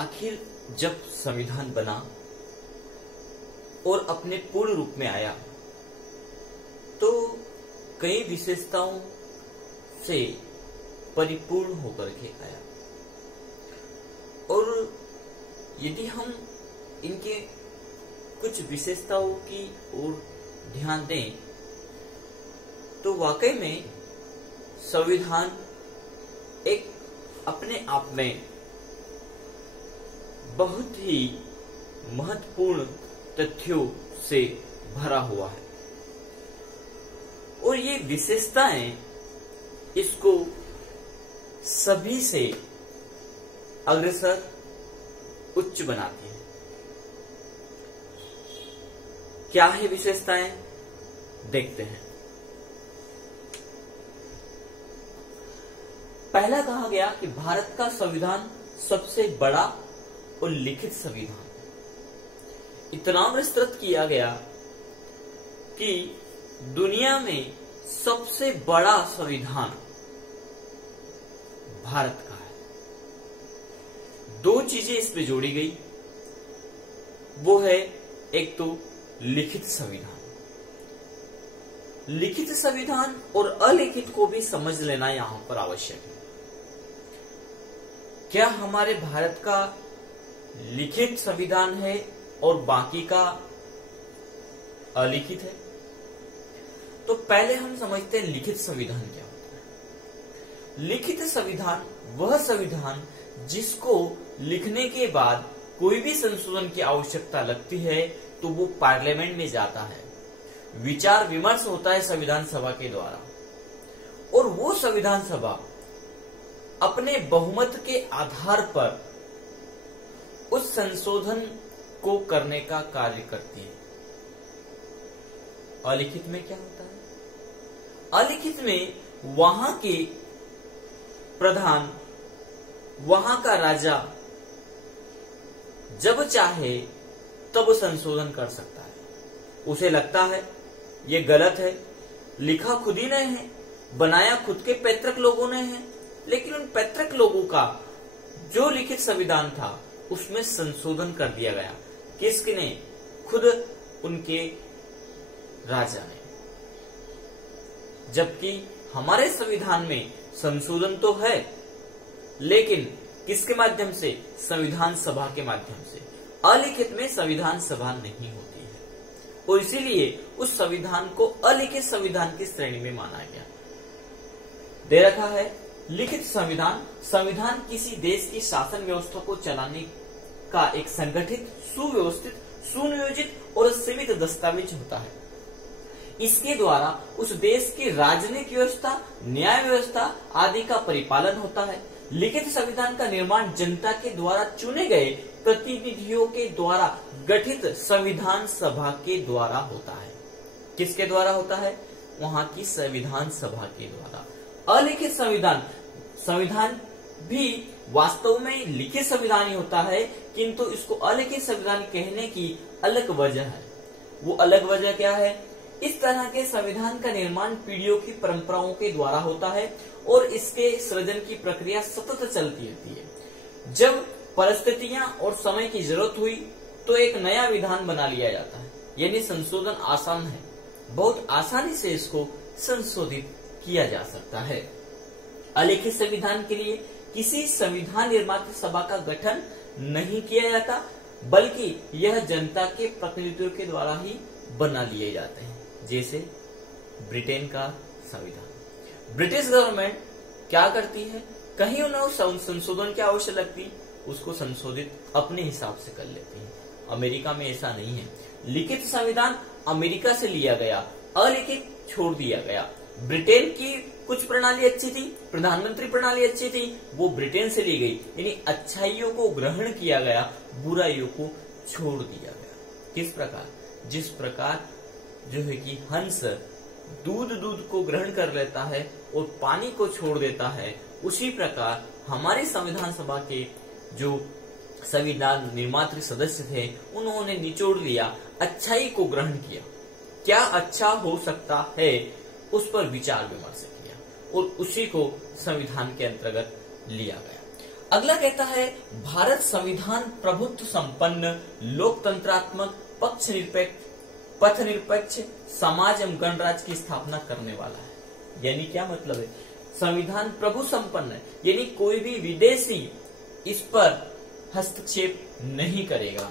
आखिर जब संविधान बना और अपने पूर्ण रूप में आया तो कई विशेषताओं से परिपूर्ण होकर के आया, और यदि हम इनके कुछ विशेषताओं की ओर ध्यान दें तो वाकई में संविधान एक अपने आप में बहुत ही महत्वपूर्ण तथ्यों से भरा हुआ है, और ये विशेषताएं इसको सभी से अग्रसर उच्च बनाती हैं। क्या है विशेषताएं, देखते हैं। पहला कहा गया कि भारत का संविधान सबसे बड़ा और लिखित संविधान, इतना विस्तृत किया गया कि दुनिया में सबसे बड़ा संविधान भारत का है। दो चीजें इसमें जोड़ी गई, वो है एक तो लिखित संविधान। लिखित संविधान और अलिखित को भी समझ लेना यहां पर आवश्यक है। क्या हमारे भारत का लिखित संविधान है और बाकी का अलिखित है? तो पहले हम समझते हैं लिखित संविधान क्या होता है। लिखित संविधान वह संविधान जिसको लिखने के बाद कोई भी संशोधन की आवश्यकता लगती है तो वो पार्लियामेंट में जाता है, विचार विमर्श होता है संविधान सभा के द्वारा, और वो संविधान सभा अपने बहुमत के आधार पर उस संशोधन को करने का कार्य करती है। अलिखित में क्या होता है? अलिखित में वहां के प्रधान, वहां का राजा जब चाहे तब संशोधन कर सकता है। उसे लगता है ये गलत है, लिखा खुद ही ने है, बनाया खुद के पैतृक लोगों ने है, लेकिन उन पैतृक लोगों का जो लिखित संविधान था उसमें संशोधन कर दिया गया। किसने? खुद उनके राजा ने। जबकि हमारे संविधान में संशोधन तो है, लेकिन किसके माध्यम से? संविधान सभा के माध्यम से। अलिखित में संविधान सभा नहीं होती है, और इसीलिए उस संविधान को अलिखित संविधान की श्रेणी में माना गया। दे रखा है लिखित संविधान। संविधान किसी देश की शासन व्यवस्था को चलाने का एक संगठित, सुव्यवस्थित, सुनियोजित और सीमित दस्तावेज होता है। इसके द्वारा उस देश की राजनीतिक व्यवस्था, न्याय व्यवस्था आदि का परिपालन होता है। लिखित संविधान का निर्माण जनता के द्वारा चुने गए प्रतिनिधियों के द्वारा गठित संविधान सभा के द्वारा होता है। किसके द्वारा होता है? वहां की संविधान सभा के द्वारा। अलिखित संविधान भी वास्तव में लिखित संविधान ही होता है, किंतु इसको अलिखित संविधान कहने की अलग वजह है। वो अलग वजह क्या है? इस तरह के संविधान का निर्माण पीढ़ियों की परंपराओं के द्वारा होता है और इसके सृजन की प्रक्रिया सतत चलती रहती है। जब परिस्थितियां और समय की जरूरत हुई तो एक नया विधान बना लिया जाता है, यानी संशोधन आसान है, बहुत आसानी से इसको संशोधित किया जा सकता है। अलिखित संविधान के लिए किसी संविधान निर्माता सभा का गठन नहीं किया जाता, बल्कि यह जनता के प्रतिनिधियों के द्वारा ही बना लिए जाते हैं। जैसे ब्रिटेन का संविधान। ब्रिटिश गवर्नमेंट क्या करती है? कहीं उन्हें संशोधन की आवश्यकता लगती, उसको संशोधित अपने हिसाब से कर लेती है। अमेरिका में ऐसा नहीं है। लिखित संविधान अमेरिका से लिया गया, अलिखित छोड़ दिया गया। ब्रिटेन की कुछ प्रणाली अच्छी थी, प्रधानमंत्री प्रणाली अच्छी थी, वो ब्रिटेन से ली गई, यानी अच्छाइयों को ग्रहण किया गया, बुराइयों को छोड़ दिया गया। किस प्रकार? जिस प्रकार जो है कि हंस दूध को ग्रहण कर लेता है और पानी को छोड़ देता है, उसी प्रकार हमारी संविधान सभा के जो संविधान निर्मात्री सदस्य थे उन्होंने निचोड़ लिया, अच्छाई को ग्रहण किया, क्या अच्छा हो सकता है उस पर विचार विमर्श किया और उसी को संविधान के अंतर्गत लिया गया। अगला कहता है भारत संविधान प्रभुत्व संपन्न लोकतंत्रात्मक पथ निरपेक्ष समाज एवं गणराज्य की स्थापना करने वाला है। यानी क्या मतलब है? संविधान प्रभु संपन्न है, यानी कोई भी विदेशी इस पर हस्तक्षेप नहीं करेगा।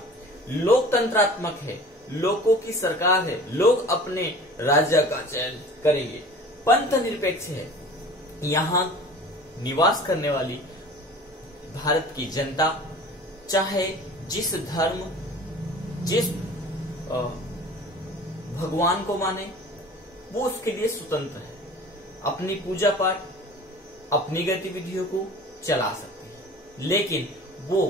लोकतंत्रात्मक है, लोगों की सरकार है, लोग अपने राज्य का चयन करेंगे। पंथ निरपेक्ष है, यहाँ निवास करने वाली भारत की जनता चाहे जिस धर्म जिस भगवान को माने वो उसके लिए स्वतंत्र है, अपनी पूजा पाठ अपनी गतिविधियों को चला सकते हैं, लेकिन वो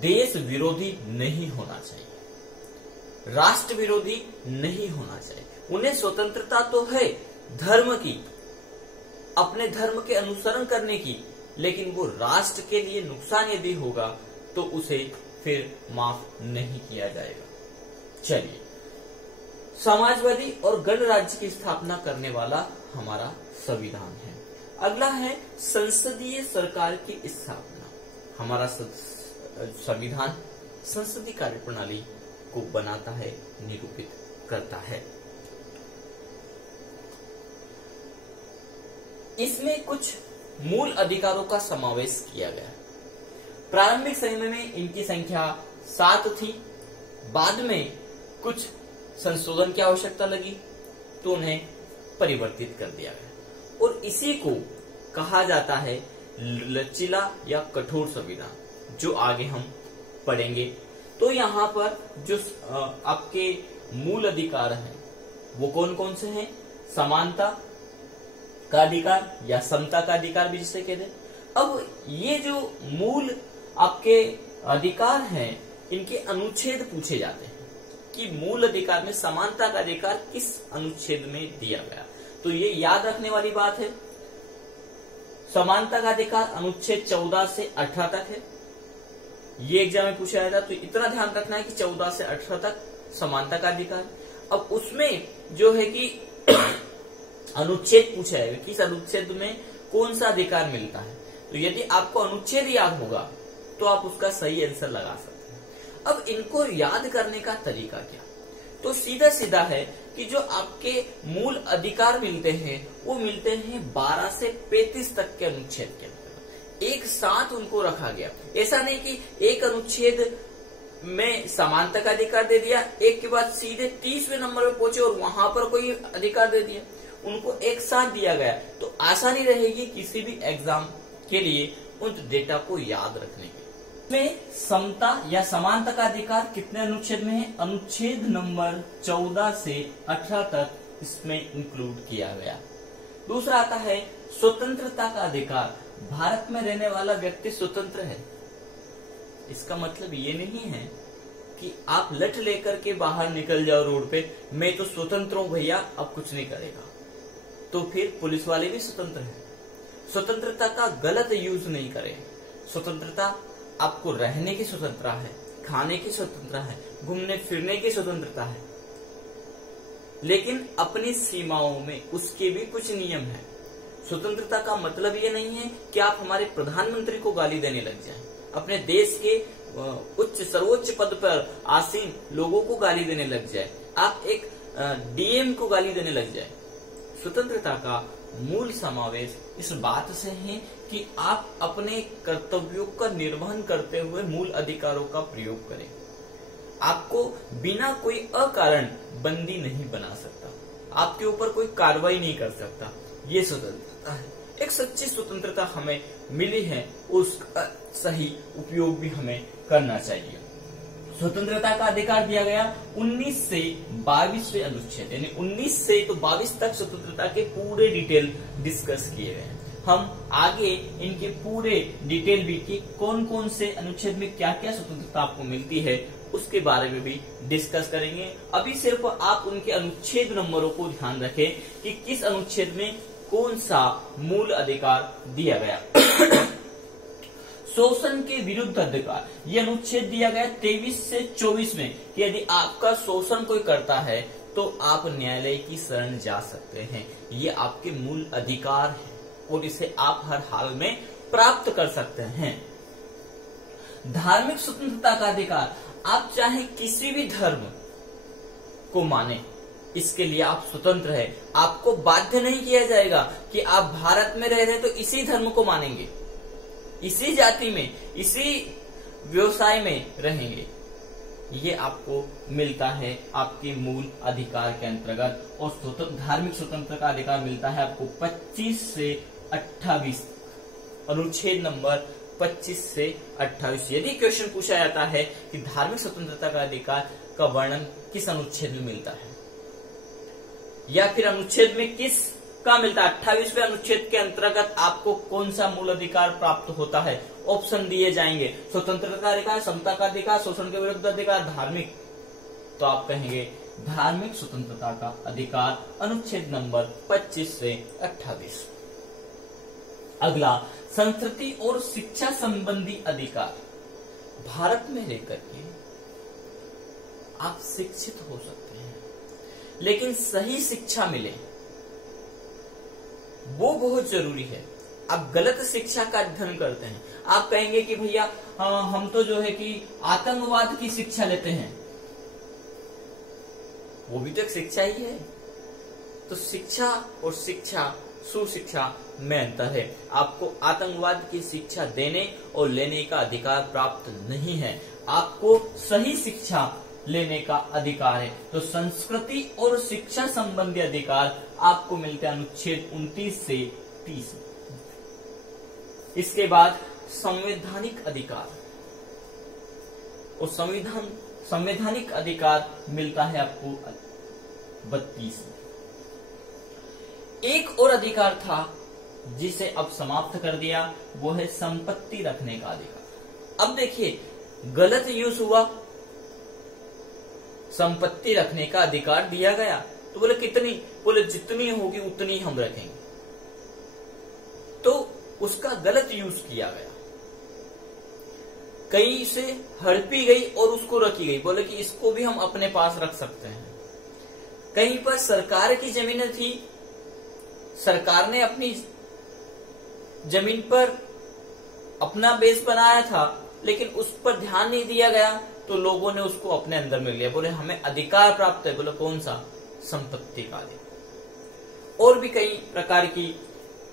देश विरोधी नहीं होना चाहिए, राष्ट्र विरोधी नहीं होना चाहिए। उन्हें स्वतंत्रता तो है धर्म की, अपने धर्म के अनुसरण करने की, लेकिन वो राष्ट्र के लिए नुकसान यदि होगा तो उसे फिर माफ नहीं किया जाएगा। चलिए, समाजवादी और गणराज्य की स्थापना करने वाला हमारा संविधान है। अगला है संसदीय सरकार की स्थापना। हमारा संविधान संसदीय कार्यप्रणाली को बनाता है, निरूपित करता है। इसमें कुछ मूल अधिकारों का समावेश किया गया। प्रारंभिक समय में इनकी संख्या 7 थी, बाद में कुछ संशोधन की आवश्यकता लगी तो उन्हें परिवर्तित कर दिया गया और इसी को कहा जाता है लचीला या कठोर संविधान, जो आगे हम पढ़ेंगे। तो यहाँ पर जो आपके मूल अधिकार हैं वो कौन कौन से हैं? समानता का अधिकार या समता का अधिकार भी जिसे कहते हैं। अब ये जो मूल आपके अधिकार हैं इनके अनुच्छेद पूछे जाते हैं कि मूल अधिकार में समानता का अधिकार किस अनुच्छेद में दिया गया। तो ये याद रखने वाली बात है। समानता का अधिकार अनुच्छेद 14 से 18 तक है। ये एग्जाम में पूछा जाता, तो इतना ध्यान रखना है कि 14 से 18 तक समानता का अधिकार। अब उसमें जो है कि अनुच्छेद पूछा है, किस अनुच्छेद में कौन सा अधिकार मिलता है। तो यदि आपको अनुच्छेद याद होगा तो आप उसका सही आंसर लगा सकते हैं। अब इनको याद करने का तरीका क्या? तो सीधा सीधा है कि जो आपके मूल अधिकार मिलते हैं वो मिलते हैं 12 से 35 तक के अनुच्छेद के अंतर्गत, एक साथ उनको रखा गया। ऐसा नहीं कि एक अनुच्छेद में समानता का अधिकार दे दिया, एक के बाद सीधे 30वें नंबर पे पहुंचे और वहां पर कोई अधिकार दे दिया। उनको एक साथ दिया गया तो आसानी रहेगी किसी भी एग्जाम के लिए उन डेटा को याद रखने की। में समता या समानता का अधिकार कितने अनुच्छेद में है? अनुच्छेद नंबर 14 से 18 तक इसमें इंक्लूड किया गया। दूसरा आता है स्वतंत्रता का अधिकार। भारत में रहने वाला व्यक्ति स्वतंत्र है। इसका मतलब ये नहीं है कि आप लठ लेकर के बाहर निकल जाओ रोड पे, मैं तो स्वतंत्र हूं भैया, अब कुछ नहीं करेगा, तो फिर पुलिस वाले भी स्वतंत्र हैं। स्वतंत्रता का गलत यूज नहीं करें। स्वतंत्रता आपको रहने की स्वतंत्रता है, खाने की स्वतंत्रता है, घूमने फिरने की स्वतंत्रता है, लेकिन अपनी सीमाओं में उसके भी कुछ नियम हैं। स्वतंत्रता का मतलब ये नहीं है कि आप हमारे प्रधानमंत्री को गाली देने लग जाएं, अपने देश के उच्च सर्वोच्च पद पर आसीन लोगों को गाली देने लग जाए, आप एक डीएम को गाली देने लग जाए। स्वतंत्रता का मूल समावेश इस बात से है कि आप अपने कर्तव्यों का निर्वहन करते हुए मूल अधिकारों का प्रयोग करें। आपको बिना कोई अकारण बंदी नहीं बना सकता, आपके ऊपर कोई कार्रवाई नहीं कर सकता। ये स्वतंत्रता है। एक सच्ची स्वतंत्रता हमें मिली है, उसका सही उपयोग भी हमें करना चाहिए। स्वतंत्रता का अधिकार दिया गया 19 से 22वें अनुच्छेद, यानी 19 से तो 22 तक स्वतंत्रता के पूरे डिटेल डिस्कस किए गए हैं। हम आगे इनके पूरे डिटेल भी कि कौन कौन से अनुच्छेद में क्या क्या स्वतंत्रता आपको मिलती है उसके बारे में भी डिस्कस करेंगे। अभी सिर्फ आप उनके अनुच्छेद नंबरों को ध्यान रखें कि किस अनुच्छेद में कौन सा मूल अधिकार दिया गया। शोषण के विरुद्ध अधिकार, ये अनुच्छेद दिया गया 23 से 24 में कि यदि आपका शोषण कोई करता है तो आप न्यायालय की शरण जा सकते हैं। ये आपके मूल अधिकार है और इसे आप हर हाल में प्राप्त कर सकते हैं। धार्मिक स्वतंत्रता का अधिकार, आप चाहे किसी भी धर्म को माने, इसके लिए आप स्वतंत्र है। आपको बाध्य नहीं किया जाएगा कि आप भारत में रह रहे तो इसी धर्म को मानेंगे, इसी जाति में, इसी व्यवसाय में रहेंगे। ये आपको मिलता है आपके मूल अधिकार के अंतर्गत। और धार्मिक स्वतंत्रता का अधिकार मिलता है आपको 25 से 28, अनुच्छेद नंबर 25 से 28। यदि क्वेश्चन पूछा जाता है कि धार्मिक स्वतंत्रता का अधिकार का वर्णन किस अनुच्छेद में मिलता है, या फिर अनुच्छेद में किस का मिलता है, 28वें अनुच्छेद के अंतर्गत आपको कौन सा मूल अधिकार प्राप्त होता है, ऑप्शन दिए जाएंगे। स्वतंत्रता का अधिकार, समता का अधिकार, शोषण के विरुद्ध अधिकार, धार्मिक, तो आप कहेंगे धार्मिक स्वतंत्रता का अधिकार, अनुच्छेद नंबर 25 से 28। अगला, संस्कृति और शिक्षा संबंधी अधिकार। भारत में रहकर के आप शिक्षित हो सकते हैं, लेकिन सही शिक्षा मिले वो बहुत जरूरी है। आप गलत शिक्षा का अध्ययन करते हैं, आप कहेंगे कि भैया हम तो जो है कि आतंकवाद की शिक्षा लेते हैं, वो भी तो एक शिक्षा ही है। तो शिक्षा और शिक्षा, सुशिक्षा में अंतर है। आपको आतंकवाद की शिक्षा देने और लेने का अधिकार प्राप्त नहीं है, आपको सही शिक्षा लेने का अधिकार है। तो संस्कृति और शिक्षा संबंधी अधिकार आपको मिलते हैं अनुच्छेद 29 से 30। इसके बाद संवैधानिक अधिकार, और संवैधानिक अधिकार मिलता है आपको 32। एक और अधिकार था जिसे अब समाप्त कर दिया, वो है संपत्ति रखने का अधिकार। अब देखिए गलत यूज हुआ, संपत्ति रखने का अधिकार दिया गया तो बोले कितनी, बोले जितनी होगी उतनी हम रखेंगे, तो उसका गलत यूज किया गया। कहीं से हड़पी गई और उसको रखी गई, बोले कि इसको भी हम अपने पास रख सकते हैं। कहीं पर सरकार की जमीनें थी, सरकार ने अपनी जमीन पर अपना बेस बनाया था, लेकिन उस पर ध्यान नहीं दिया गया, तो लोगों ने उसको अपने अंदर में लिया, बोले हमें अधिकार प्राप्त है। बोले कौन सा, संपत्ति का अधिकार। और भी कई प्रकार की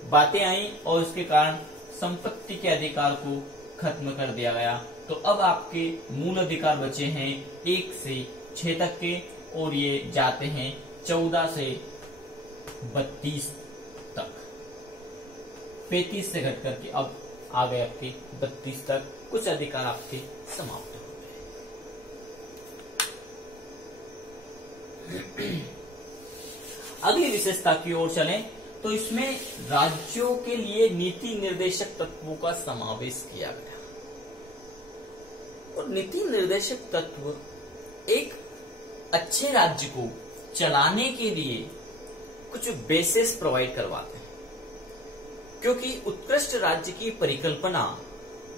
बातें आई और इसके कारण संपत्ति के अधिकार को खत्म कर दिया गया। तो अब आपके मूल अधिकार बचे हैं 1 से 6 तक के, और ये जाते हैं 14 से 32 तक। 35 से घट करके अब आ गए आपके 32 तक। कुछ अधिकार आपके समाप्त हो गए। अगली विशेषता की ओर चलें तो इसमें राज्यों के लिए नीति निर्देशक तत्वों का समावेश किया गया। और नीति निर्देशक तत्व एक अच्छे राज्य को चलाने के लिए कुछ बेसिस प्रोवाइड करवाते हैं, क्योंकि उत्कृष्ट राज्य की परिकल्पना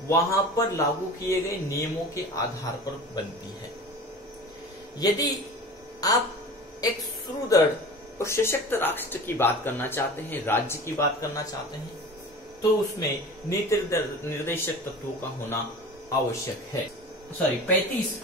वहां पर लागू किए गए नियमों के आधार पर बनती है। यदि आप एक सुदृढ़ और सशक्त राष्ट्र की बात करना चाहते हैं, राज्य की बात करना चाहते हैं, तो उसमें नीति निर्देशक तत्वों का होना आवश्यक है। 35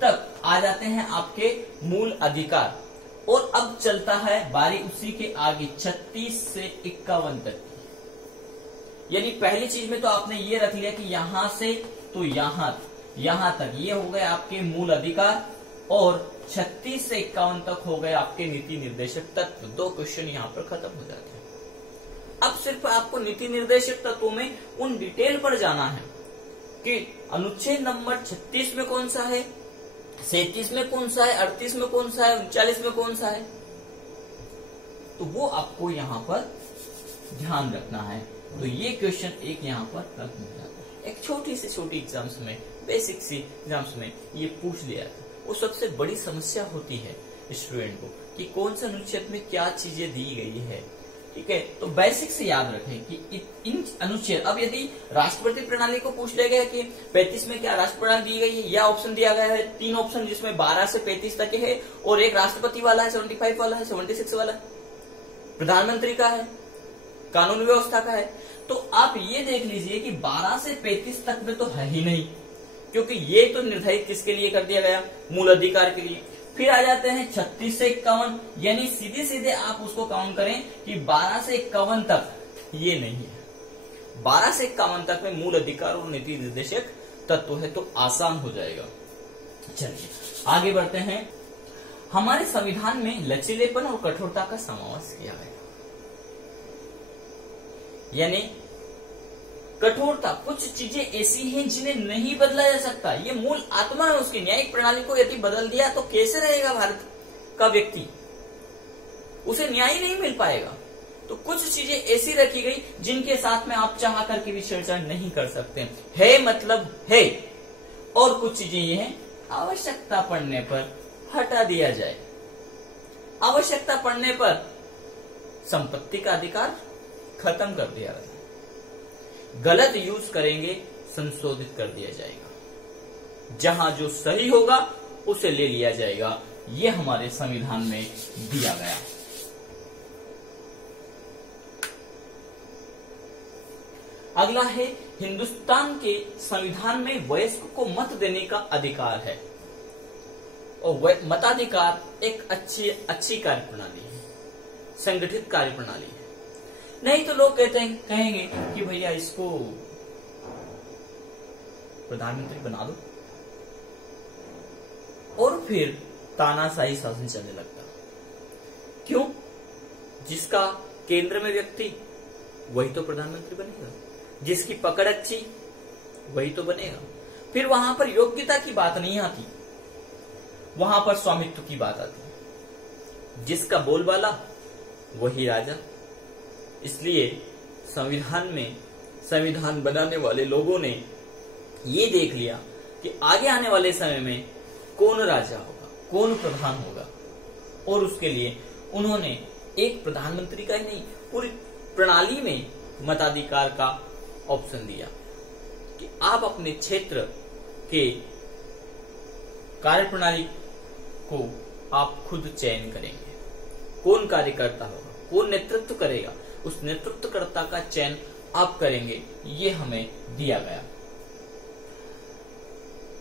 तक आ जाते हैं आपके मूल अधिकार, और अब चलता है बारी उसी के आगे 36 से 51 तक की। यानी पहली चीज में तो आपने ये रख लिया कि यहां से तो यहां तक ये हो गए आपके मूल अधिकार, और 36 से 51 तक हो गए आपके नीति निर्देशक तत्व। 2 क्वेश्चन यहाँ पर खत्म हो जाते हैं। अब सिर्फ आपको नीति निर्देशक तत्वों में उन डिटेल पर जाना है कि अनुच्छेद नंबर 36 में कौन सा है, 37 में कौन सा है, 38 में कौन सा है, 39 में कौन सा है, तो वो आपको यहाँ पर ध्यान रखना है। तो ये क्वेश्चन एक यहाँ पर रख मिल जाता है। एक छोटी से छोटी एग्जाम्स में, बेसिक सी एग्जाम्स में ये पूछ लिया था। वो सबसे बड़ी समस्या होती है स्टूडेंट को कि कौन सा अनुच्छेद में क्या चीजें दी गई है। ठीक है, तो बेसिक से याद रखें कि इन अनुच्छेद, अब यदि राष्ट्रपति प्रणाली को पूछ लिया गया कि 35 में क्या राष्ट्र प्रणाली दी गई है, या ऑप्शन दिया गया है 3 ऑप्शन जिसमें 12 से 35 तक है, और एक राष्ट्रपति वाला है, 75 वाला है, 76 वाला है, प्रधानमंत्री का है, कानून व्यवस्था का है, तो आप ये देख लीजिए कि 12 से 35 तक में तो है ही नहीं, क्योंकि ये तो निर्धारित किसके लिए कर दिया गया, मूल अधिकार के लिए। फिर आ जाते हैं 36 से 51, यानी सीधे सीधे आप उसको काउंट करें कि 12 से 51 तक ये नहीं है, 12 से 51 तक में मूल अधिकार और नीति निर्देशक तत्व है, तो आसान हो जाएगा। चलिए आगे बढ़ते हैं। हमारे संविधान में लचीलेपन और कठोरता का समावेश किया गया, यानी कठोरता, कुछ चीजें ऐसी हैं जिन्हें नहीं बदला जा सकता, ये मूल आत्मा है उसकी। न्यायिक प्रणाली को यदि बदल दिया तो कैसे रहेगा भारत का व्यक्ति, उसे न्याय नहीं मिल पाएगा। तो कुछ चीजें ऐसी रखी गई जिनके साथ में आप चाह करके भी छेड़छाड़ नहीं कर सकते, है मतलब है। और कुछ चीजें ये हैं, आवश्यकता पड़ने पर हटा दिया जाए, आवश्यकता पड़ने पर संपत्ति का अधिकार खत्म कर दिया जाए, गलत यूज करेंगे संशोधित कर दिया जाएगा, जहां जो सही होगा उसे ले लिया जाएगा। ये हमारे संविधान में दिया गया। अगला है, हिंदुस्तान के संविधान में वयस्क को मत देने का अधिकार है, और मताधिकार एक अच्छी कार्यप्रणाली है, संगठित कार्यप्रणाली है। नहीं तो लोग कहेंगे कि भैया इसको प्रधानमंत्री बना दो, और फिर तानाशाही शासन चलने लगता। क्यों? जिसका केंद्र में व्यक्ति वही तो प्रधानमंत्री बनेगा, जिसकी पकड़ अच्छी वही तो बनेगा। फिर वहां पर योग्यता की बात नहीं आती, वहां पर स्वामित्व की बात आती है, जिसका बोलबाला वही राजा। इसलिए संविधान में संविधान बनाने वाले लोगों ने ये देख लिया कि आगे आने वाले समय में कौन राजा होगा, कौन प्रधान होगा, और उसके लिए उन्होंने एक प्रधानमंत्री का ही नहीं, पूरी प्रणाली में मताधिकार का ऑप्शन दिया कि आप अपने क्षेत्र के कार्यप्रणाली को आप खुद चयन करेंगे, कौन कार्यकर्ता होगा, कौन नेतृत्व करेगा, उस नेतृत्वकर्ता का चयन आप करेंगे। ये हमें दिया गया।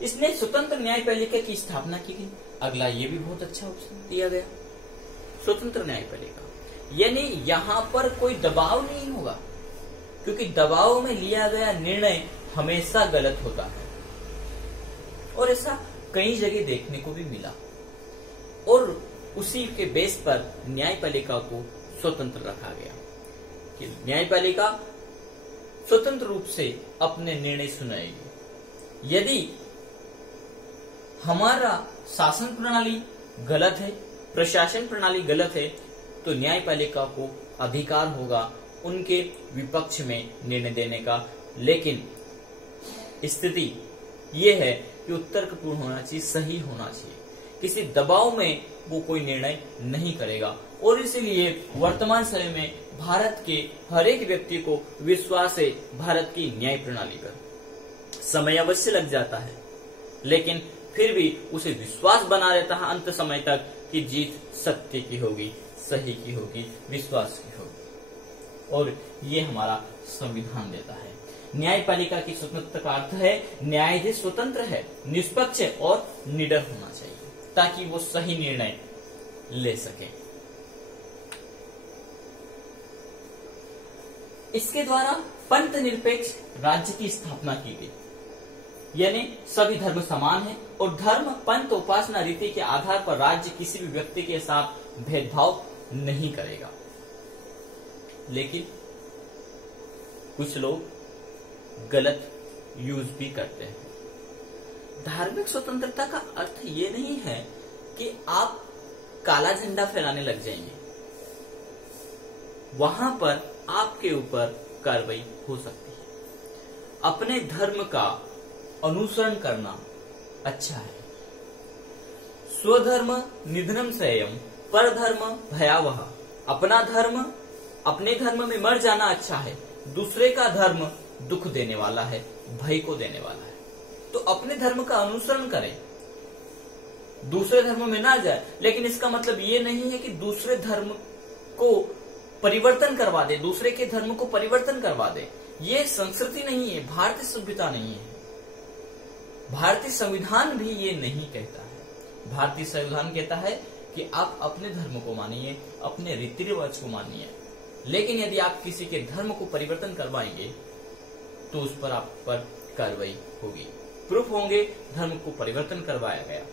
इसने स्वतंत्र न्यायपालिका की स्थापना की गई। अगला ये भी बहुत अच्छा ऑप्शन दिया गया, स्वतंत्र न्यायपालिका, यानी यहां पर कोई दबाव नहीं होगा, क्योंकि दबाव में लिया गया निर्णय हमेशा गलत होता है, और ऐसा कई जगह देखने को भी मिला। और उसी के बेस पर न्यायपालिका को स्वतंत्र रखा गया कि न्यायपालिका स्वतंत्र रूप से अपने निर्णय सुनाएगी। यदि हमारा शासन प्रणाली गलत है, प्रशासन प्रणाली गलत है, तो न्यायपालिका को अधिकार होगा उनके विपक्ष में निर्णय देने का। लेकिन स्थिति ये है कि तर्कपूर्ण होना चाहिए, सही होना चाहिए, किसी दबाव में वो कोई निर्णय नहीं करेगा। और इसलिए वर्तमान समय में भारत के हर एक व्यक्ति को विश्वास है भारत की न्याय प्रणाली पर। समय अवश्य लग जाता है, लेकिन फिर भी उसे विश्वास बना रहता है अंत समय तक कि जीत सत्य की होगी, सही की होगी, विश्वास की होगी। और ये हमारा संविधान देता है। न्यायपालिका की स्वतंत्रता का अर्थ है न्यायाधीश स्वतंत्र है, निष्पक्ष है और निडर होना चाहिए, ताकि वो सही निर्णय ले सके। इसके द्वारा पंथ निरपेक्ष राज्य की स्थापना की गई, यानी सभी धर्म समान है और धर्म, पंथ, उपासना रीति के आधार पर राज्य किसी भी व्यक्ति के साथ भेदभाव नहीं करेगा। लेकिन कुछ लोग गलत यूज भी करते हैं। धार्मिक स्वतंत्रता का अर्थ ये नहीं है कि आप काला झंडा फहराने लग जाएंगे, वहां पर आपके ऊपर कार्रवाई हो सकती है। अपने धर्म का अनुसरण करना अच्छा है। स्वधर्म निधनम संयम, परधर्म भयावह। अपना धर्म, अपने धर्म में मर जाना अच्छा है, दूसरे का धर्म दुख देने वाला है, भय को देने वाला है। तो अपने धर्म का अनुसरण करें, दूसरे धर्म में ना जाए। लेकिन इसका मतलब ये नहीं है कि दूसरे धर्म को परिवर्तन करवा दे, दूसरे के धर्म को परिवर्तन करवा दे। ये संस्कृति नहीं है, भारतीय सभ्यता नहीं है। भारतीय संविधान भी ये नहीं कहता है। भारतीय संविधान कहता है कि आप अपने धर्म को मानिए, अपने रीति रिवाज को मानिए, लेकिन यदि आप किसी के धर्म को परिवर्तन करवाएंगे तो उस पर आप पर कार्रवाई होगी। प्रूफ होंगे धर्म को परिवर्तन करवाया गया,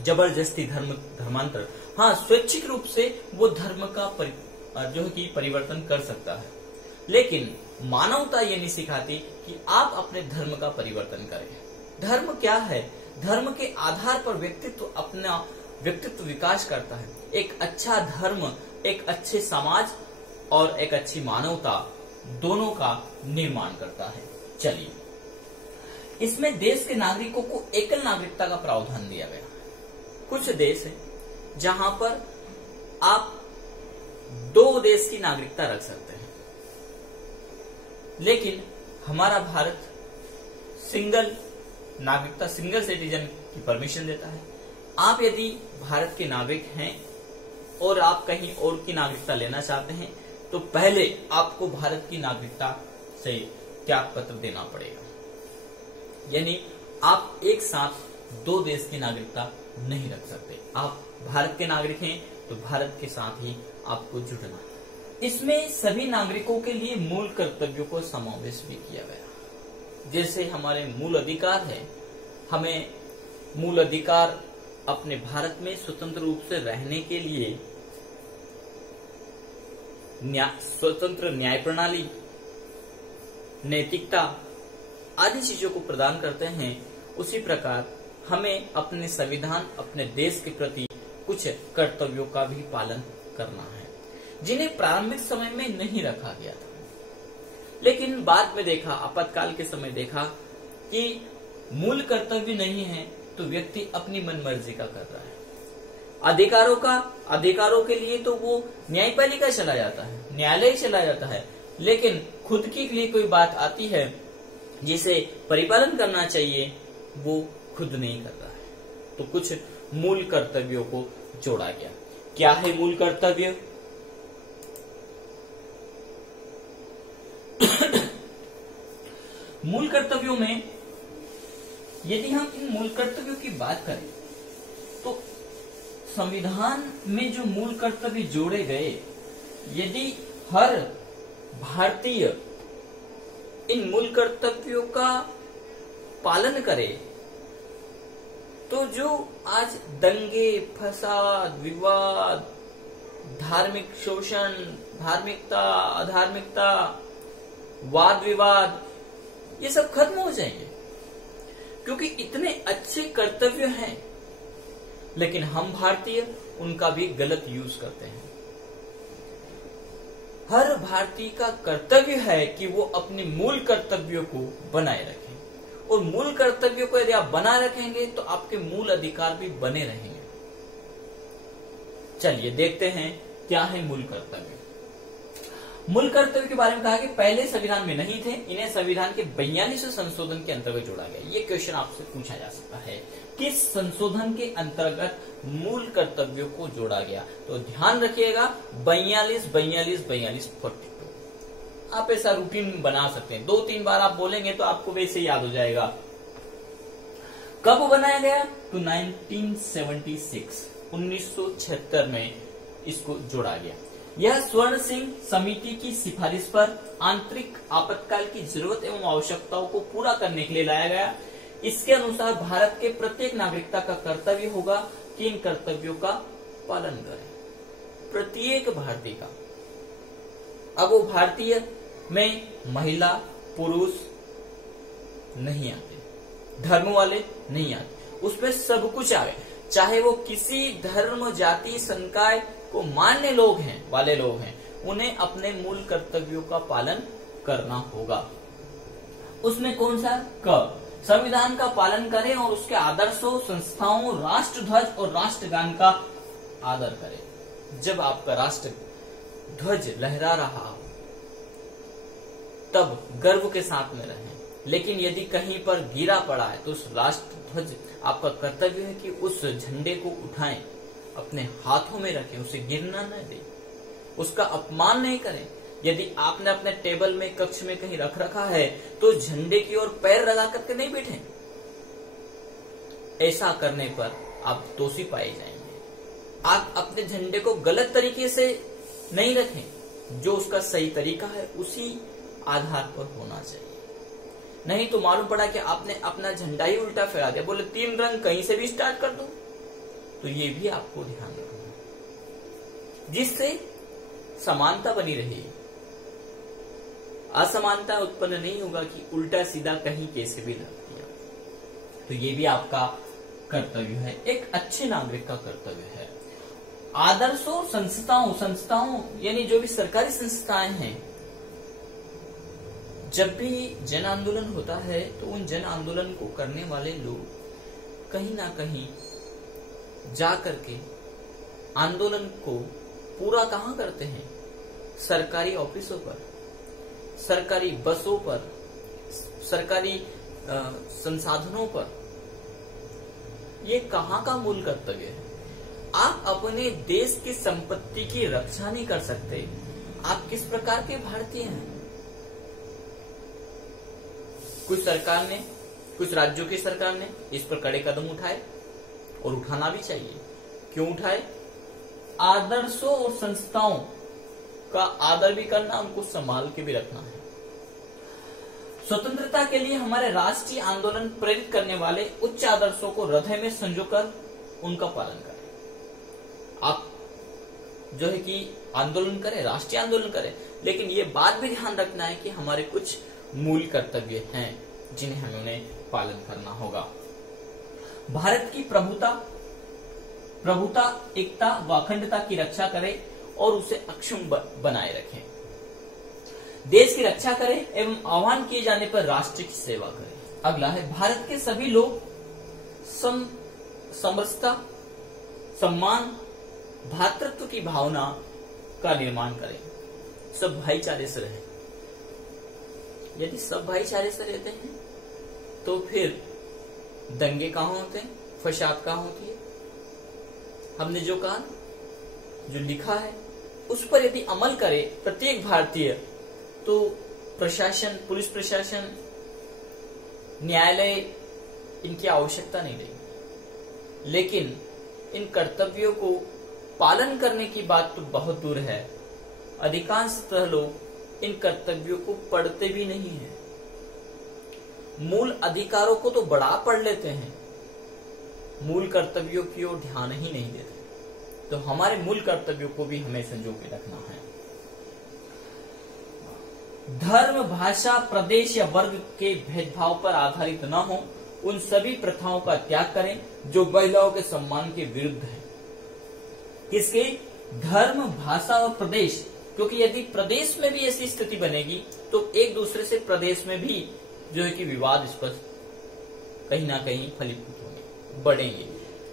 जबरदस्ती धर्मांतर। हाँ, स्वैच्छिक रूप से वो धर्म का जो है कि परिवर्तन कर सकता है, लेकिन मानवता ये नहीं सिखाती कि आप अपने धर्म का परिवर्तन करें। धर्म क्या है? धर्म के आधार पर व्यक्तित्व अपना व्यक्तित्व विकास करता है। एक अच्छा धर्म एक अच्छे समाज और एक अच्छी मानवता दोनों का निर्माण करता है। चलिए, इसमें देश के नागरिकों को एकल नागरिकता का प्रावधान दिया गया। कुछ देश है जहां पर आप 2 देश की नागरिकता रख सकते हैं, लेकिन हमारा भारत सिंगल नागरिकता, सिंगल सिटीजन की परमिशन देता है। आप यदि भारत के नागरिक हैं और आप कहीं और की नागरिकता लेना चाहते हैं तो पहले आपको भारत की नागरिकता से त्याग पत्र देना पड़ेगा। यानी आप एक साथ 2 देश की नागरिकता नहीं रख सकते। आप भारत के नागरिक हैं तो भारत के साथ ही आपको जुड़ना है। इसमें सभी नागरिकों के लिए मूल कर्तव्यों को समावेश भी किया गया। जैसे हमारे मूल अधिकार है, हमें मूल अधिकार अपने भारत में स्वतंत्र रूप से रहने के लिए स्वतंत्र न्याय प्रणाली, नैतिकता आदि चीजों को प्रदान करते हैं। उसी प्रकार हमें अपने संविधान, अपने देश के प्रति कुछ कर्तव्यों का भी पालन करना है, जिन्हें प्रारंभिक समय में नहीं रखा गया था, लेकिन बाद में देखा, आपातकाल के समय देखा कि मूल कर्तव्य नहीं है तो व्यक्ति अपनी मनमर्जी का कर रहा है। अधिकारों के लिए तो वो न्यायपालिका चला जाता है, न्यायालय चला जाता है, लेकिन खुद के लिए कोई बात आती है जिसे परिपालन करना चाहिए, वो खुद नहीं कर रहा है। तो कुछ मूल कर्तव्यों को जोड़ा गया। क्या है मूल कर्तव्य? मूल कर्तव्यों में यदि हम इन मूल कर्तव्यों की बात करें तो संविधान में जो मूल कर्तव्य जोड़े गए, यदि हर भारतीय इन मूल कर्तव्यों का पालन करे तो जो आज दंगे, फसाद, विवाद, धार्मिक शोषण, धार्मिकता, अधार्मिकता, वाद विवाद, ये सब खत्म हो जाएंगे, क्योंकि इतने अच्छे कर्तव्य हैं, लेकिन हम भारतीय उनका भी गलत यूज करते हैं। हर भारतीय का कर्तव्य है कि वो अपने मूल कर्तव्यों को बनाए रखें, और मूल कर्तव्यों को यदि आप बनाए रखेंगे तो आपके मूल अधिकार भी बने रहेंगे। चलिए देखते हैं क्या है मूल कर्तव्य। मूल कर्तव्य के बारे में कहा कि पहले संविधान में नहीं थे, इन्हें संविधान के 42वें संशोधन के अंतर्गत जोड़ा गया। ये क्वेश्चन आपसे पूछा जा सकता है, किस संशोधन के अंतर्गत मूल कर्तव्यों को जोड़ा गया? तो ध्यान रखिएगा 42 आप ऐसा रूटीन बना सकते हैं, 2-3 बार आप बोलेंगे तो आपको वैसे याद हो जाएगा। कब बनाया गया? तो 1976 में इसको जोड़ा गया। यह स्वर्ण सिंह समिति की सिफारिश पर आंतरिक आपातकाल की जरूरत एवं आवश्यकताओं को पूरा करने के लिए लाया गया। इसके अनुसार भारत के प्रत्येक नागरिकता का कर्तव्य होगा कि इन कर्तव्यों का पालन करें, प्रत्येक भारतीय का। अब वो भारतीय में महिला पुरुष नहीं आते, धर्म वाले नहीं आते, उसमें सब कुछ आवे, चाहे वो किसी धर्म, जाति, संकाय को मान्य लोग हैं, वाले लोग हैं, उन्हें अपने मूल कर्तव्यों का पालन करना होगा। उसमें कौन सा? क संविधान का पालन करें और उसके आदर्शों, संस्थाओं, राष्ट्र ध्वज और राष्ट्रगान का आदर करें। जब आपका राष्ट्र ध्वज लहरा रहा हो तब गर्व के साथ में रहें, लेकिन यदि कहीं पर गिरा पड़ा है तो उस राष्ट्र ध्वज, आपका कर्तव्य है कि उस झंडे को उठाएं, अपने हाथों में रखें, उसे गिरना न दें, उसका अपमान नहीं करें। यदि आपने अपने टेबल में, कक्ष में कहीं रख रखा है तो झंडे की ओर पैर लगा करके नहीं बैठें, ऐसा करने पर आप दोषी पाए जाएंगे। आप अपने झंडे को गलत तरीके से नहीं रखें, जो उसका सही तरीका है उसी आधार पर होना चाहिए। नहीं तो मालूम पड़ा कि आपने अपना झंडा ही उल्टा फहरा दिया, बोले 3 रंग कहीं से भी स्टार्ट कर दो, तो ये भी आपको ध्यान रखना है, जिससे समानता बनी रहेगी। असमानता उत्पन्न नहीं होगा कि उल्टा सीधा कहीं कैसे भी लग दिया। तो ये भी आपका कर्तव्य है, एक अच्छे नागरिक का कर्तव्य है। आदर्शों संस्थाओं यानी जो भी सरकारी संस्थाएं हैं, जब भी जन आंदोलन होता है तो उन जन आंदोलन को करने वाले लोग कहीं ना कहीं जा करके आंदोलन को पूरा कहाँ करते हैं? सरकारी ऑफिसों पर, सरकारी बसों पर, सरकारी संसाधनों पर। ये कहाँ का मूल कर्तव्य है? आप अपने देश की संपत्ति की रक्षा नहीं कर सकते, आप किस प्रकार के भारतीय हैं? कुछ राज्यों की सरकार ने इस पर कड़े कदम उठाए और उठाना भी चाहिए। क्यों उठाए? आदर्शों और संस्थाओं का आदर भी करना, उनको संभाल के भी रखना है। स्वतंत्रता के लिए हमारे राष्ट्रीय आंदोलन प्रेरित करने वाले उच्च आदर्शों को हृदय में संजोकर उनका पालन करें। आप जो है कि आंदोलन करें, राष्ट्रीय आंदोलन करें, लेकिन ये बात भी ध्यान रखना है कि हमारे कुछ मूल कर्तव्य हैं जिन्हें हमें पालन करना होगा। भारत की प्रभुता, एकता व अखंडता की रक्षा करें और उसे अक्षुण्ण बनाए रखें। देश की रक्षा करें एवं आह्वान किए जाने पर राष्ट्र की सेवा करें। अगला है, भारत के सभी लोग समरसता, सम्मान, भ्रातृत्व की भावना का निर्माण करें। सब भाईचारे से रहें। यदि सब भाईचारे से रहते हैं तो फिर दंगे कहां होते हैं, फसाद कहां होती है? हमने जो कहा, जो लिखा है, उस पर यदि अमल करे प्रत्येक भारतीय, तो प्रशासन, पुलिस प्रशासन, न्यायालय, इनकी आवश्यकता नहीं रहेगी। लेकिन इन कर्तव्यों को पालन करने की बात तो बहुत दूर है। अधिकांशतः लोग इन कर्तव्यों को पढ़ते भी नहीं है। मूल अधिकारों को तो बड़ा पढ़ लेते हैं, मूल कर्तव्यों की ओर ध्यान ही नहीं देते। तो हमारे मूल कर्तव्यों को भी हमें संजो के रखना है। धर्म, भाषा, प्रदेश या वर्ग के भेदभाव पर आधारित न हो, उन सभी प्रथाओं का त्याग करें जो महिलाओं के सम्मान के विरुद्ध है। किसके? धर्म, भाषा और प्रदेश। क्योंकि यदि प्रदेश में भी ऐसी स्थिति बनेगी तो एक दूसरे से प्रदेश में भी जो है कि विवाद स्पष्ट कहीं ना कहीं फलीभूत होंगे, बढ़ेंगे।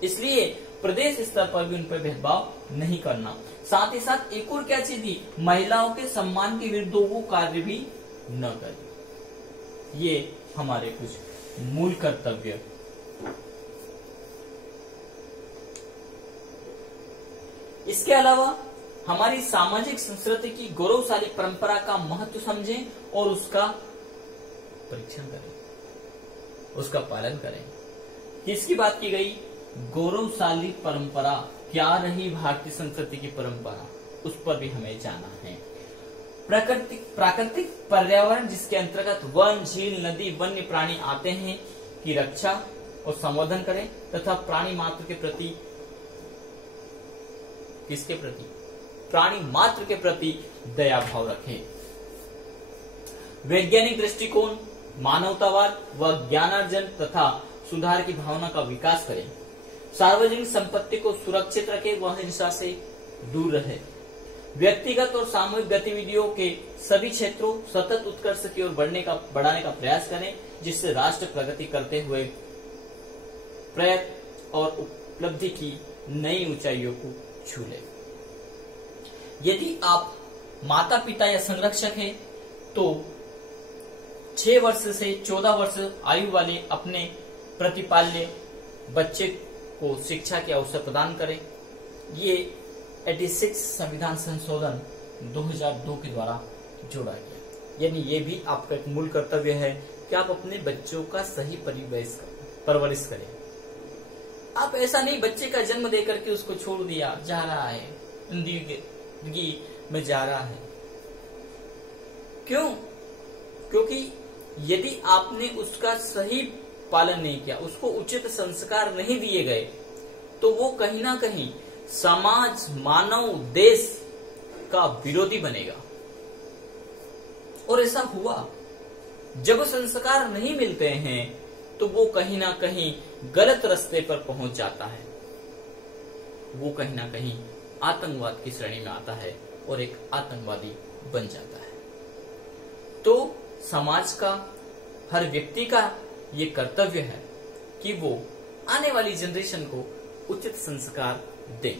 इसलिए प्रदेश स्तर पर भी उन पर भेदभाव नहीं करना। साथ ही साथ एक और क्या चीज दी? महिलाओं के सम्मान के विरुद्ध वो कार्य भी न करें। ये हमारे कुछ मूल कर्तव्य। इसके अलावा हमारी सामाजिक संस्कृति की गौरवशाली परंपरा का महत्व समझें और उसका परीक्षण करें, उसका पालन करें। किसकी बात की गई? गौरवशाली परंपरा। क्या रही भारतीय संस्कृति की परंपरा, उस पर भी हमें जाना है। प्राकृतिक पर्यावरण, जिसके अंतर्गत वन, झील, नदी, वन्य प्राणी आते हैं, की रक्षा और संवर्धन करें तथा प्राणी मात्र के प्रति, किसके प्रति? प्राणी मात्र के प्रति दया भाव रखें। वैज्ञानिक दृष्टिकोण, मानवतावाद व ज्ञानार्जन तथा सुधार की भावना का विकास करें। सार्वजनिक संपत्ति को सुरक्षित रखें व हिंसा से दूर रहे। व्यक्तिगत और सामूहिक गतिविधियों के सभी क्षेत्रों सतत उत्कर्ष की ओर बढ़ाने का प्रयास करें, जिससे राष्ट्र प्रगति करते हुए प्रयत्न और उपलब्धि की नई ऊंचाइयों को छू ले। यदि आप माता पिता या संरक्षक हैं तो 6 वर्ष से 14 वर्ष आयु वाले अपने प्रतिपाल्य बच्चे को शिक्षा के अवसर प्रदान करें। ये 86 संविधान संशोधन 2002 के द्वारा जोड़ा गया। यानी ये भी आपका एक मूल कर्तव्य है कि आप अपने बच्चों का सही परवरिश करें। आप ऐसा नहीं बच्चे का जन्म दे करके उसको छोड़ दिया, जा रहा है जिंदगी में जा रहा है। क्यों? क्योंकि यदि आपने उसका सही पालन नहीं किया, उसको उचित संस्कार नहीं दिए गए, तो वो कहीं ना कहीं समाज, मानव, देश का विरोधी बनेगा। और ऐसा हुआ, जब संस्कार नहीं मिलते हैं तो वो कहीं ना कहीं गलत रास्ते पर पहुंच जाता है, वो कहीं ना कहीं आतंकवाद की श्रेणी में आता है और एक आतंकवादी बन जाता है। तो समाज का, हर व्यक्ति का ये कर्तव्य है कि वो आने वाली जनरेशन को उचित संस्कार दें।